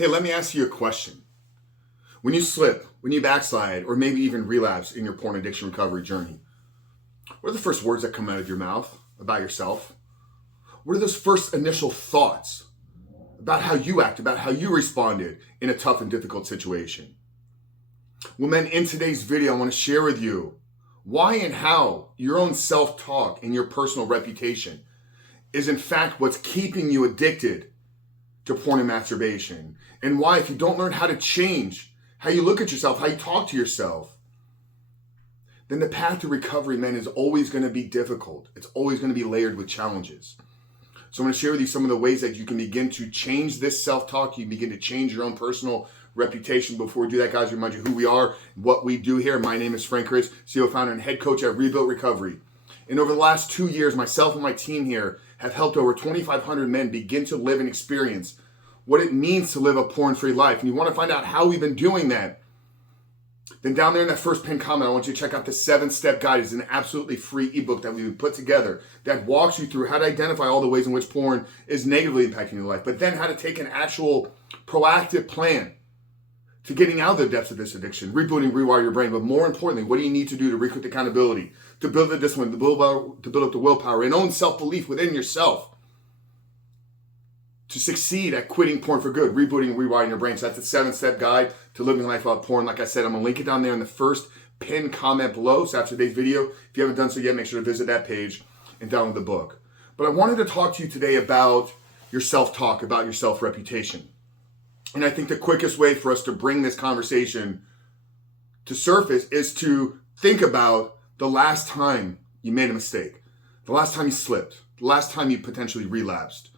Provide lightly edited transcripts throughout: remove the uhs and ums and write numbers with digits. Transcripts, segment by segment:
Hey, let me ask you a question. When you slip, when you backslide, or maybe even relapse in your porn addiction recovery journey, what are the first words that come out of your mouth about yourself? What are those first initial thoughts about how you act, about how you responded in a tough and difficult situation? Well, man, in today's video, I want to share with you why and how your own self-talk and your personal reputation is in fact what's keeping you addicted to porn and masturbation. And why, if you don't learn how to change how you look at yourself, how you talk to yourself, then the path to recovery, man, is always going to be difficult. It's always going to be layered with challenges. So I'm going to share with you some of the ways that you can begin to change this self-talk. You begin to change your own personal reputation. Before we do that, guys, remind you who we are, what we do here. My name is Frank Chris, CEO, founder, and head coach at Rebuilt Recovery. And over the last 2 years, myself and my team here have helped over 2,500 men begin to live and experience what it means to live a porn-free life. And you want to find out how we've been doing that, then down there in that first pinned comment, I want you to check out the 7-step guide. It's an absolutely free ebook that we've put together that walks you through how to identify all the ways in which porn is negatively impacting your life, but then how to take an actual proactive plan to getting out of the depths of this addiction, rebooting, rewire your brain. But more importantly, what do you need to do to recruit accountability, to build the discipline, to build up the willpower and own self-belief within yourself to succeed at quitting porn for good, rebooting and rewiring your brain. So that's the 7-step guide to living life without porn. Like I said, I'm going to link it down there in the first pinned comment below. So after today's video, if you haven't done so yet, make sure to visit that page and download the book. But I wanted to talk to you today about your self-talk, about your self-reputation. And I think the quickest way for us to bring this conversation to surface is to think about the last time you made a mistake, the last time you slipped, the last time you potentially relapsed,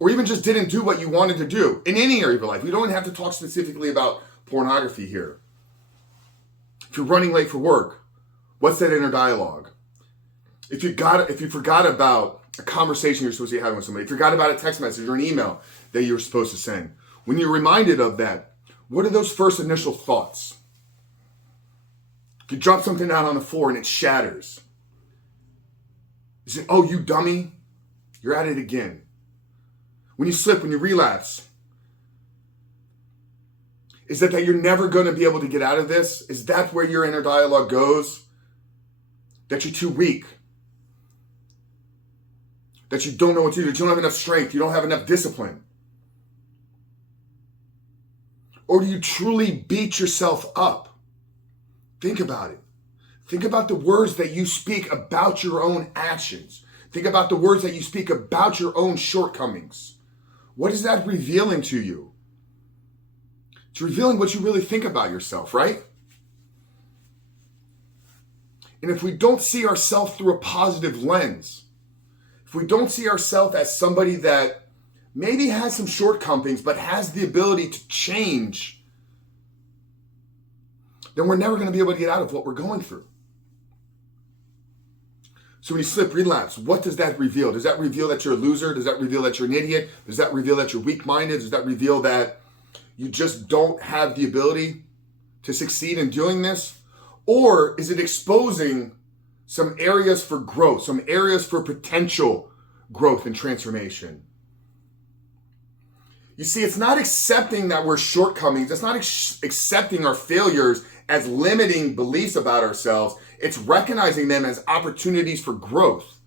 or even just didn't do what you wanted to do in any area of your life. We don't have to talk specifically about pornography here. If you're running late for work, what's that inner dialogue? If you forgot about a conversation you're supposed to be having with somebody, if you forgot about a text message or an email that you were supposed to send, when you're reminded of that, what are those first initial thoughts? If you drop something out on the floor and it shatters, is it, oh, you dummy, you're at it again? When you slip, when you relapse, is that you're never going to be able to get out of this? Is that where your inner dialogue goes? That you're too weak? That you don't know what to do? That you don't have enough strength? You don't have enough discipline? Or do you truly beat yourself up? Think about it. Think about the words that you speak about your own actions. Think about the words that you speak about your own shortcomings. What is that revealing to you? It's revealing what you really think about yourself, right? And if we don't see ourselves through a positive lens, if we don't see ourselves as somebody that maybe has some shortcomings but has the ability to change, then we're never going to be able to get out of what we're going through. So when you slip, relapse, what does that reveal? Does that reveal that you're a loser? Does that reveal that you're an idiot? Does that reveal that you're weak-minded? Does that reveal that you just don't have the ability to succeed in doing this? Or is it exposing some areas for growth, some areas for potential growth and transformation? You see, it's not accepting that we're shortcomings. It's not accepting our failures as limiting beliefs about ourselves. It's recognizing them as opportunities for growth.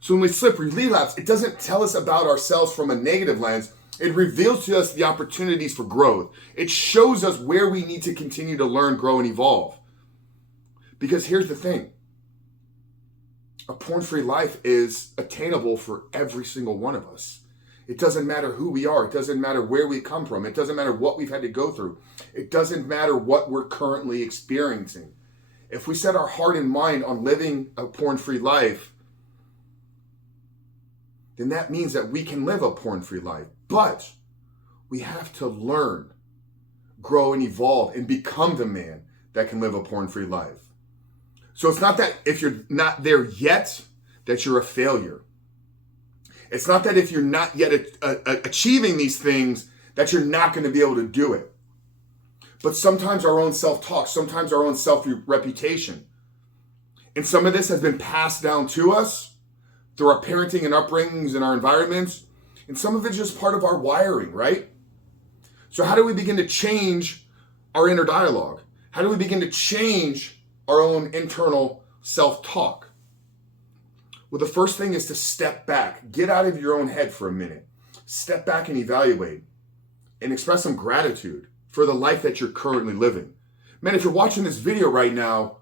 So when we slip, we relapse, it doesn't tell us about ourselves from a negative lens. It reveals to us the opportunities for growth. It shows us where we need to continue to learn, grow, and evolve. Because here's the thing. A porn-free life is attainable for every single one of us. It doesn't matter who we are. It doesn't matter where we come from. It doesn't matter what we've had to go through. It doesn't matter what we're currently experiencing. If we set our heart and mind on living a porn-free life, then that means that we can live a porn-free life. But we have to learn, grow, and evolve and become the man that can live a porn-free life. So it's not that if you're not there yet, that you're a failure. It's not that if you're not yet achieving these things, that you're not going to be able to do it. But sometimes our own self-talk, sometimes our own self-reputation. And some of this has been passed down to us through our parenting and upbringings and our environments. And some of it's just part of our wiring, right? So how do we begin to change our inner dialogue? How do we begin to change our own internal self-talk? Well, the first thing is to step back. Get out of your own head for a minute. Step back and evaluate and express some gratitude for the life that you're currently living. Man, if you're watching this video right now,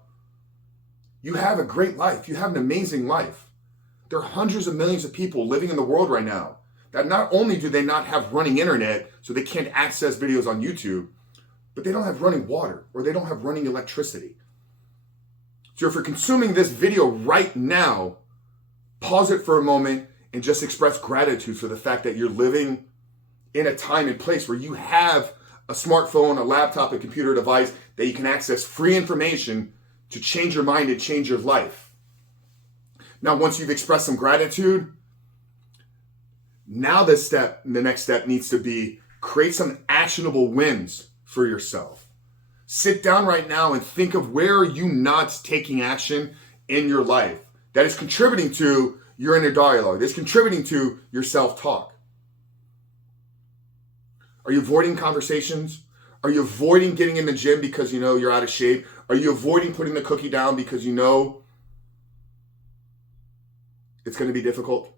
you have a great life. You have an amazing life. There are hundreds of millions of people living in the world right now that not only do they not have running internet, so they can't access videos on YouTube, but they don't have running water or they don't have running electricity. So if you're consuming this video right now, pause it for a moment and just express gratitude for the fact that you're living in a time and place where you have a smartphone, a laptop, a computer device that you can access free information to change your mind and change your life. Now, once you've expressed some gratitude, now the next step needs to be create some actionable wins for yourself. Sit down right now and think of where are you not taking action in your life that is contributing to your inner dialogue, that's contributing to your self-talk. Are you avoiding conversations? Are you avoiding getting in the gym because you know you're out of shape? Are you avoiding putting the cookie down because you know it's going to be difficult?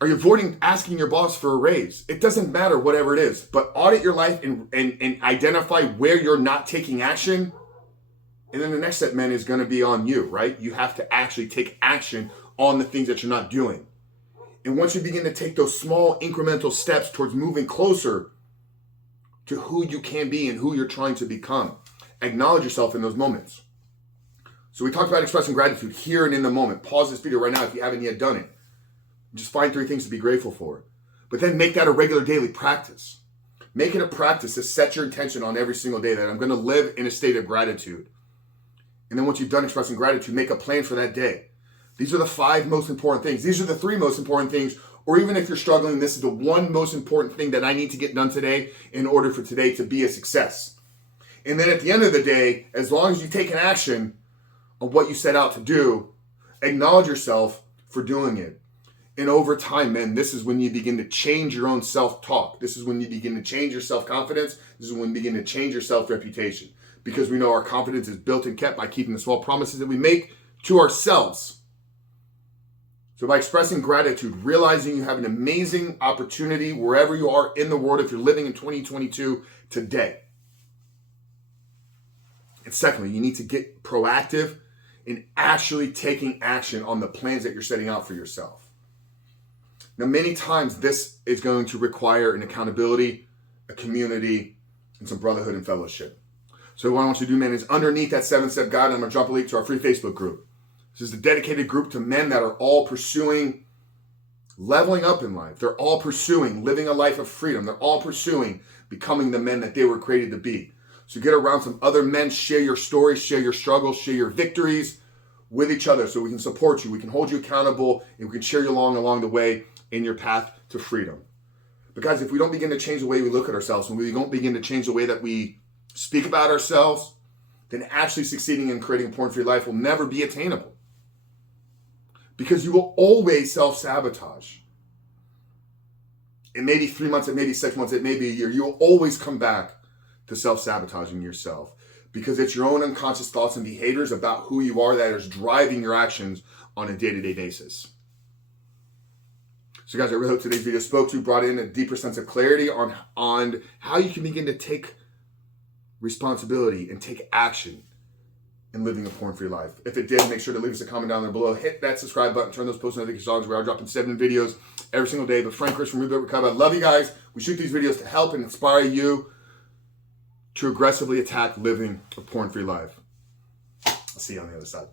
Are you avoiding asking your boss for a raise? It doesn't matter, whatever it is, but audit your life and identify where you're not taking action. And then the next step, man, is going to be on you, right? You have to actually take action on the things that you're not doing. And once you begin to take those small incremental steps towards moving closer to who you can be and who you're trying to become, acknowledge yourself in those moments. So we talked about expressing gratitude here and in the moment. Pause this video right now if you haven't yet done it. Just find 3 things to be grateful for. But then make that a regular daily practice. Make it a practice to set your intention on every single day that I'm going to live in a state of gratitude. And then once you've done expressing gratitude, make a plan for that day. These are the 5 most important things. These are the 3 most important things. Or even if you're struggling, this is the 1 most important thing that I need to get done today in order for today to be a success. And then at the end of the day, as long as you take an action on what you set out to do, acknowledge yourself for doing it. And over time, man, this is when you begin to change your own self-talk. This is when you begin to change your self-confidence. This is when you begin to change your self-reputation. Because we know our confidence is built and kept by keeping the small promises that we make to ourselves. So by expressing gratitude, realizing you have an amazing opportunity wherever you are in the world, if you're living in 2022 today. And secondly, you need to get proactive in actually taking action on the plans that you're setting out for yourself. Now, many times this is going to require an accountability, a community, and some brotherhood and fellowship. So what I want you to do, man, is underneath that 7-step guide, I'm going to drop a link to our free Facebook group. This is a dedicated group to men that are all pursuing leveling up in life. They're all pursuing living a life of freedom. They're all pursuing becoming the men that they were created to be. So get around some other men, share your stories, share your struggles, share your victories with each other so we can support you, we can hold you accountable, and we can cheer you along the way in your path to freedom. But guys, if we don't begin to change the way we look at ourselves, when we don't begin to change the way that we speak about ourselves, then actually succeeding in creating a porn-free life will never be attainable. Because you will always self-sabotage. It may be 3 months, it may be 6 months, it may be a year. You will always come back to self-sabotaging yourself. Because it's your own unconscious thoughts and behaviors about who you are that is driving your actions on a day-to-day basis. So guys, I really hope today's video brought in a deeper sense of clarity on how you can begin to take responsibility and take action in living a porn-free life. If it did, make sure to leave us a comment down there below. Hit that subscribe button, turn those post notifications on. We are dropping 7 videos every single day. But Frank Chris from Rebuild Recover, I love you guys. We shoot these videos to help and inspire you to aggressively attack living a porn-free life. I'll see you on the other side.